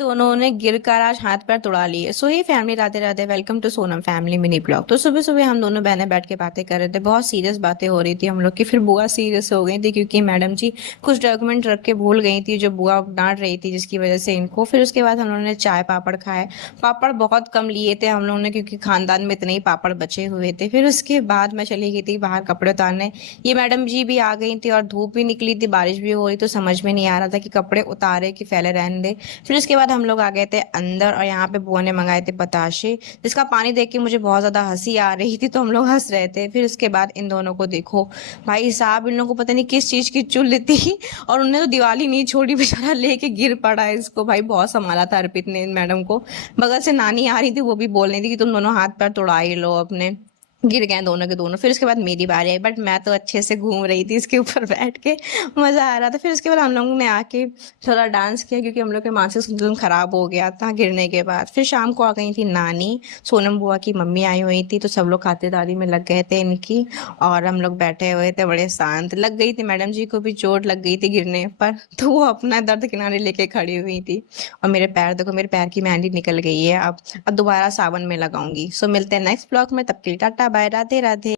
दोनों ने गिरकर आज हाथ पैर तुड़ा लिए। So hi family, Radhe Radhe, welcome to Sonam family mini blog. तो सुबह सुबह हम दोनों बहनें बैठ के बातें कर रहे थे, बहुत सीरियस बातें हो रही थी हम लोग की। फिर बुआ सीरियस हो गई थी क्योंकि मैडम जी कुछ डॉक्यूमेंट रख के भूल गई थी, जो बुआ डांट रही थी, जिसकी वजह से इनको। फिर उसके बाद हम लोगों ने चाय पापड़ खाए। पापड़ बहुत कम लिए थे हम लोगों ने क्योंकि खानदान में इतने ही पापड़ बचे हुए थे। फिर उसके बाद मैं चली गई थी बाहर कपड़े उतारने। ये मैडम जी भी आ गई थी और धूप भी निकली थी, बारिश भी हो रही, तो समझ में नहीं आ रहा था कि कपड़े उतारे कि फैले रहने दे। फिर उसके बाद हम लोग आ गए थे अंदर और यहाँ पे बुआ ने मंगाए थे बताशे, जिसका पानी देख के मुझे बहुत ज्यादा हंसी आ रही थी, तो हम लोग हंस रहे थे। फिर उसके बाद इन दोनों को देखो, भाई साहब, इन लोगों को पता नहीं किस चीज की चुल थी और उन्हें तो दिवाली नहीं छोड़ी, बेचारा लेके गिर पड़ा है इसको। भाई बहुत संभाला था अर्पित ने इन मैडम को। बगल से नानी आ रही थी, वो भी बोल रही थी कि तुम दोनों हाथ पैर तोड़ा ही लो अपने। गिर गए दोनों के दोनों। फिर उसके बाद मेरी बारी आई, बट मैं तो अच्छे से घूम रही थी इसके ऊपर बैठ के, मजा आ रहा था। फिर उसके बाद हम लोगों ने आके थोड़ा डांस किया क्योंकि हम लोग के मानसिक संतुलन खराब हो गया था गिरने के बाद। फिर शाम को आ गई थी नानी, सोनम बुआ की मम्मी आई हुई थी, तो सब लोग खातिरदारी में लग गए थे इनकी। और हम लोग बैठे हुए थे बड़े शांत। लग गई थी मैडम जी को भी चोट लग गई थी गिरने पर, तो वो अपना दर्द किनारे लेके खड़ी हुई थी। और मेरे पैर देखो, मेरे पैर की मेहंदी निकल गई है। अब दोबारा सावन में लगाऊंगी। सो मिलते हैं नेक्स्ट ब्लॉग में, तब के लिए टाटा बाय, राधे राधे।